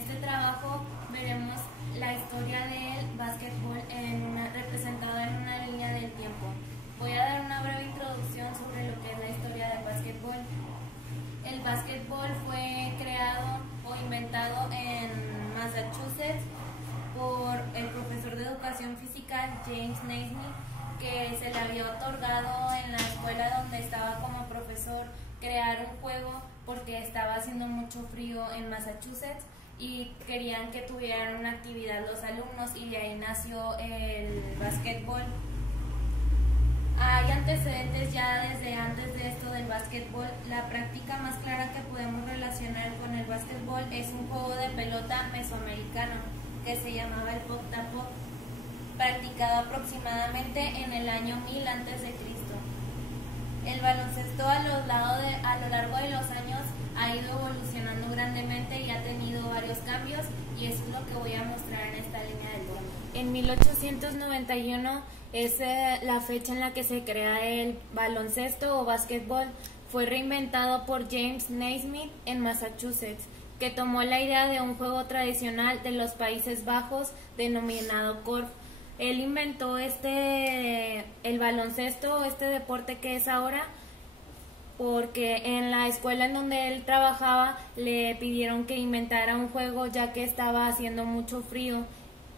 este trabajo veremos la historia del básquetbol representada en una línea del tiempo. Voy a dar una breve introducción sobre lo que es la historia del básquetbol. El básquetbol fue creado o inventado en Massachusetts por el profesor de educación física James Naismith, que se le había otorgado en la escuela donde estaba como profesor crear un juego porque estaba haciendo mucho frío en Massachusetts y querían que tuvieran una actividad los alumnos, y de ahí nació el básquetbol. Hay antecedentes ya desde antes de esto del básquetbol. La práctica más clara que podemos relacionar con el básquetbol es un juego de pelota mesoamericano que se llamaba el pop-ta-pop, practicado aproximadamente en el año 1000 a.C. El baloncesto a lo largo de los años ha ido evolucionando grandemente y ha tenido varios cambios, y eso es lo que voy a mostrar en esta línea del tiempo. En 1891 es la fecha en la que se crea el baloncesto o básquetbol. Fue reinventado por James Naismith en Massachusetts, que tomó la idea de un juego tradicional de los Países Bajos denominado corf. Él inventó el baloncesto, este deporte que es ahora, porque en la escuela en donde él trabajaba le pidieron que inventara un juego, ya que estaba haciendo mucho frío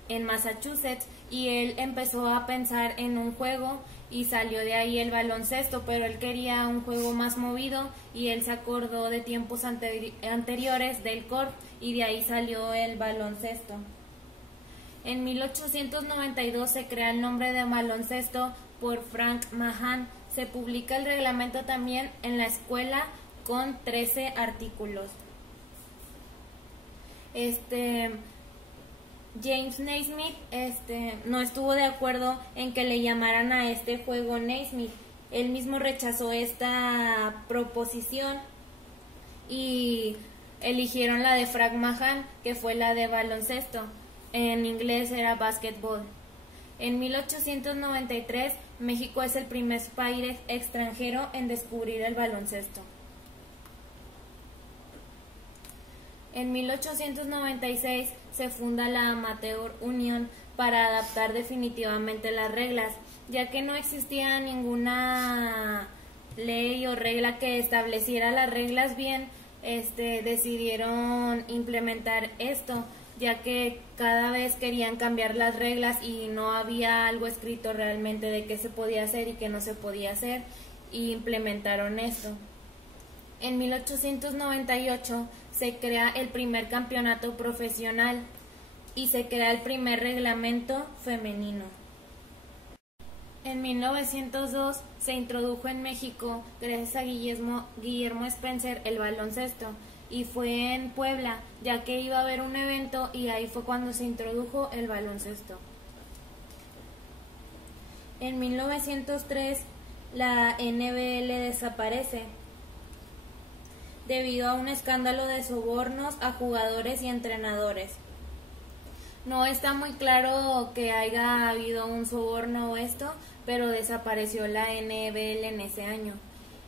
en Massachusetts, y él empezó a pensar en un juego y salió de ahí el baloncesto, pero él quería un juego más movido y él se acordó de tiempos anteriores del corf, y de ahí salió el baloncesto. En 1892 se crea el nombre de baloncesto por Frank Mahan. Se publica el reglamento también en la escuela con 13 artículos. James Naismith no estuvo de acuerdo en que le llamaran a este juego Naismith. Él mismo rechazó esta proposición y eligieron la de Frank Mahan, que fue la de baloncesto. En inglés era basketball. En 1893, México es el primer país extranjero en descubrir el baloncesto. En 1896 se funda la Amateur Union para adaptar definitivamente las reglas, ya que no existía ninguna ley o regla que estableciera las reglas bien. Decidieron implementar esto, ya que cada vez querían cambiar las reglas y no había algo escrito realmente de qué se podía hacer y qué no se podía hacer, y implementaron esto. En 1898 se crea el primer campeonato profesional y se crea el primer reglamento femenino. En 1902 se introdujo en México, gracias a Guillermo Spencer, el baloncesto, y fue en Puebla, ya que iba a haber un evento, y ahí fue cuando se introdujo el baloncesto. En 1903 la NBL desaparece debido a un escándalo de sobornos a jugadores y entrenadores. No está muy claro que haya habido un soborno o esto, pero desapareció la NBL en ese año.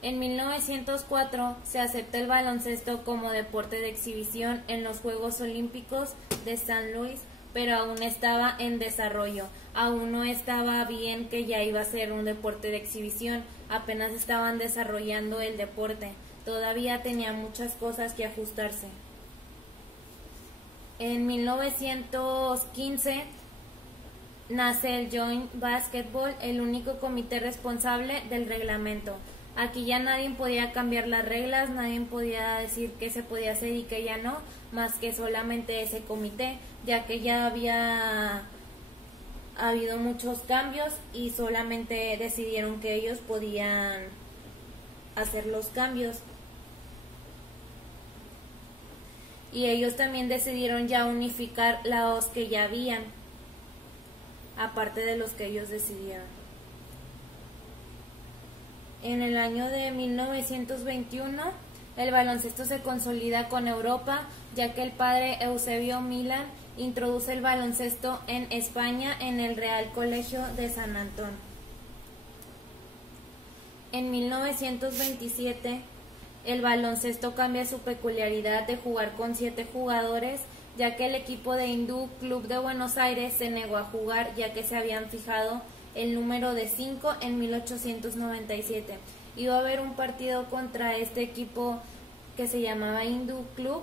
En 1904 se acepta el baloncesto como deporte de exhibición en los Juegos Olímpicos de San Luis, pero aún estaba en desarrollo. Aún no estaba bien que ya iba a ser un deporte de exhibición, apenas estaban desarrollando el deporte. Todavía tenía muchas cosas que ajustarse. En 1915 nace el Joint Basketball, el único comité responsable del reglamento. Aquí ya nadie podía cambiar las reglas, nadie podía decir qué se podía hacer y qué ya no, más que solamente ese comité, ya que ya había habido muchos cambios y solamente decidieron que ellos podían hacer los cambios. Y ellos también decidieron ya unificar los que ya habían, aparte de los que ellos decidieron. En el año de 1921, el baloncesto se consolida con Europa, ya que el padre Eusebio Milán introduce el baloncesto en España en el Real Colegio de San Antón. En 1927, el baloncesto cambia su peculiaridad de jugar con 7 jugadores ya que el equipo de Hindú Club de Buenos Aires se negó a jugar ya que se habían fijado el número de 5 en 1897. Iba a haber un partido contra este equipo que se llamaba Hindú Club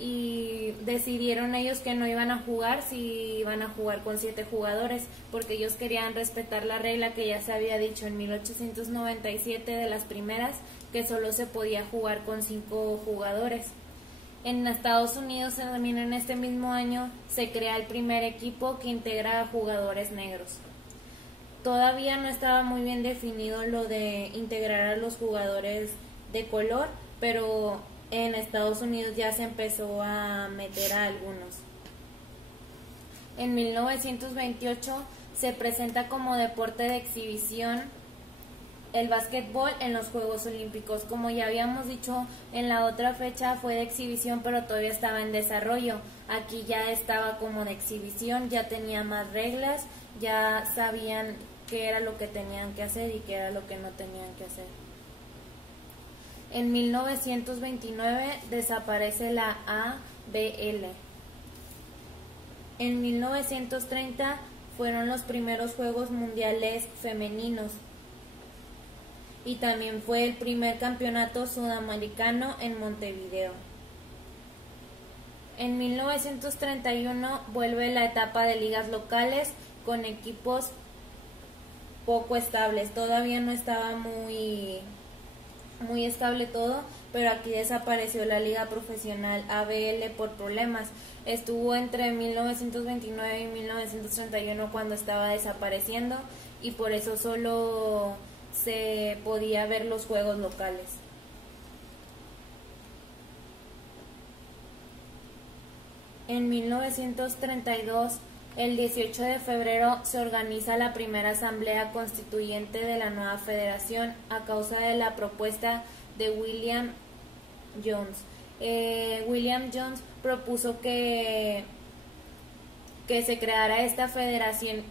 y decidieron ellos que no iban a jugar si iban a jugar con 7 jugadores, porque ellos querían respetar la regla que ya se había dicho en 1897 de las primeras, que solo se podía jugar con 5 jugadores. En Estados Unidos también en este mismo año se crea el primer equipo que integra a jugadores negros. Todavía no estaba muy bien definido lo de integrar a los jugadores de color, pero en Estados Unidos ya se empezó a meter a algunos. En 1928 se presenta como deporte de exhibición el básquetbol en los Juegos Olímpicos. Como ya habíamos dicho, en la otra fecha fue de exhibición, pero todavía estaba en desarrollo. Aquí ya estaba como de exhibición, ya tenía más reglas, ya sabían qué era lo que tenían que hacer y qué era lo que no tenían que hacer. En 1929 desaparece la ABL. En 1930 fueron los primeros Juegos Mundiales Femeninos y también fue el primer campeonato sudamericano en Montevideo. En 1931 vuelve la etapa de ligas locales con equipos poco estables. Todavía no estaba muy estable todo, pero aquí desapareció la liga profesional ABL por problemas. Estuvo entre 1929 y 1931 cuando estaba desapareciendo y por eso solo se podía ver los juegos locales. En 1932, el 18 de febrero, se organiza la primera asamblea constituyente de la nueva federación a causa de la propuesta de William Jones. William Jones propuso que se creara esta federación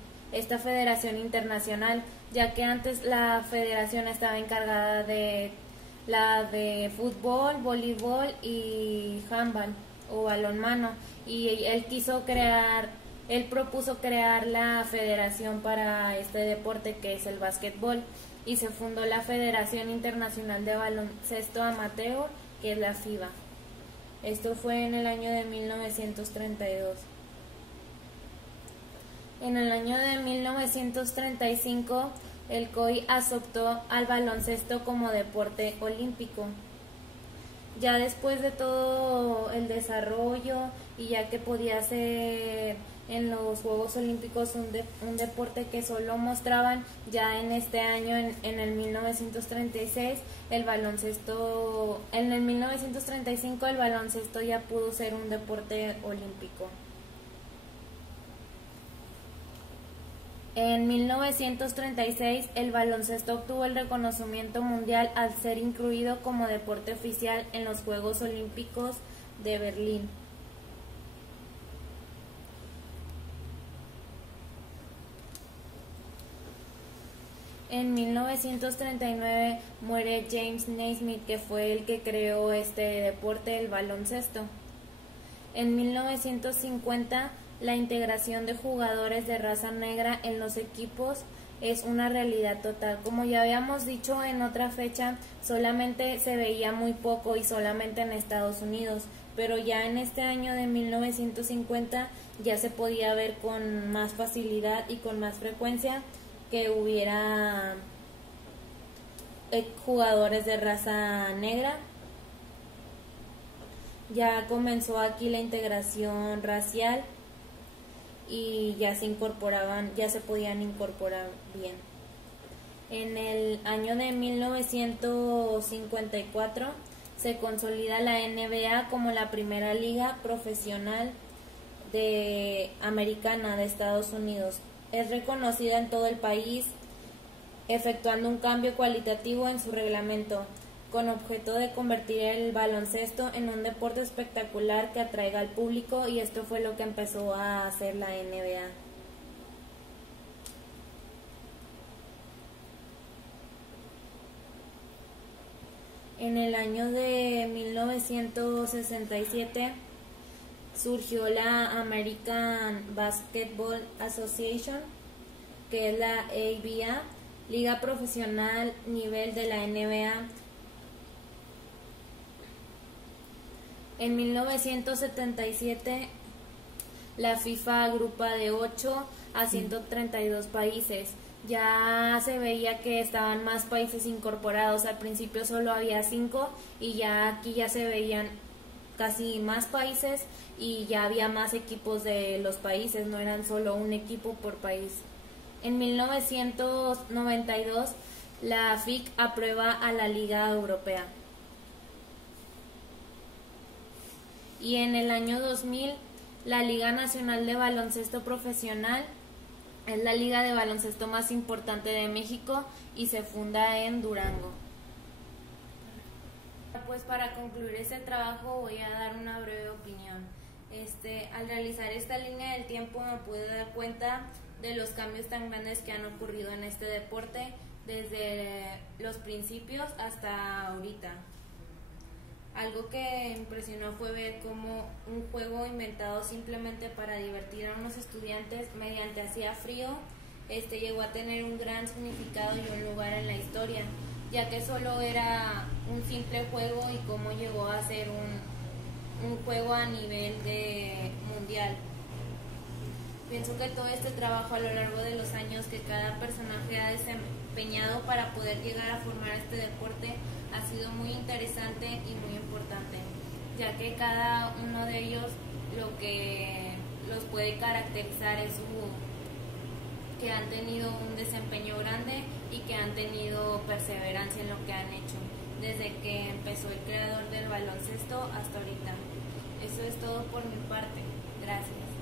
internacional, ya que antes la federación estaba encargada de la de fútbol, voleibol y handball o balonmano, y él propuso crear la federación para este deporte que es el básquetbol, y se fundó la Federación Internacional de Baloncesto Amateur, que es la FIBA. Esto fue en el año de 1932. En el año de 1935, el COI aceptó al baloncesto como deporte olímpico. Ya después de todo el desarrollo y ya que podía ser en los Juegos Olímpicos un deporte que solo mostraban, ya en este año, en el 1936, en el 1935 el baloncesto ya pudo ser un deporte olímpico. En 1936 el baloncesto obtuvo el reconocimiento mundial al ser incluido como deporte oficial en los Juegos Olímpicos de Berlín. En 1939 muere James Naismith, que fue el que creó este deporte, el baloncesto. En 1950, la integración de jugadores de raza negra en los equipos es una realidad total. Como ya habíamos dicho en otra fecha, solamente se veía muy poco y solamente en Estados Unidos, pero ya en este año de 1950 ya se podía ver con más facilidad y con más frecuencia que hubiera jugadores de raza negra. Ya comenzó aquí la integración racial y ya se podían incorporar bien. En el año de 1954 se consolida la NBA como la primera liga profesional americana de Estados Unidos. Es reconocida en todo el país, efectuando un cambio cualitativo en su reglamento, con objeto de convertir el baloncesto en un deporte espectacular que atraiga al público, y esto fue lo que empezó a hacer la NBA. En el año de 1967 surgió la American Basketball Association, que es la ABA, liga profesional nivel de la NBA. En 1977, la FIFA agrupa de 8 a 132 países. Ya se veía que estaban más países incorporados. Al principio solo había 5 y ya aquí ya se veían casi más países y ya había más equipos de los países, no eran solo un equipo por país. En 1992, la FIC aprueba a la Liga Europea. Y en el año 2000, la Liga Nacional de Baloncesto Profesional es la liga de baloncesto más importante de México y se funda en Durango. Pues para concluir este trabajo voy a dar una breve opinión. Al realizar esta línea del tiempo me pude dar cuenta de los cambios tan grandes que han ocurrido en este deporte desde los principios hasta ahorita. Algo que impresionó fue ver cómo un juego inventado simplemente para divertir a unos estudiantes mediante hacía frío, llegó a tener un gran significado y un lugar en la historia, ya que solo era un simple juego y cómo llegó a ser un juego a nivel de mundial. Pienso que todo este trabajo a lo largo de los años que cada personaje ha desempeñado para poder llegar a formar este deporte ha sido muy interesante y muy importante, ya que cada uno de ellos lo que los puede caracterizar es que han tenido un desempeño grande y que han tenido perseverancia en lo que han hecho, desde que empezó el creador del baloncesto hasta ahorita. Eso es todo por mi parte. Gracias.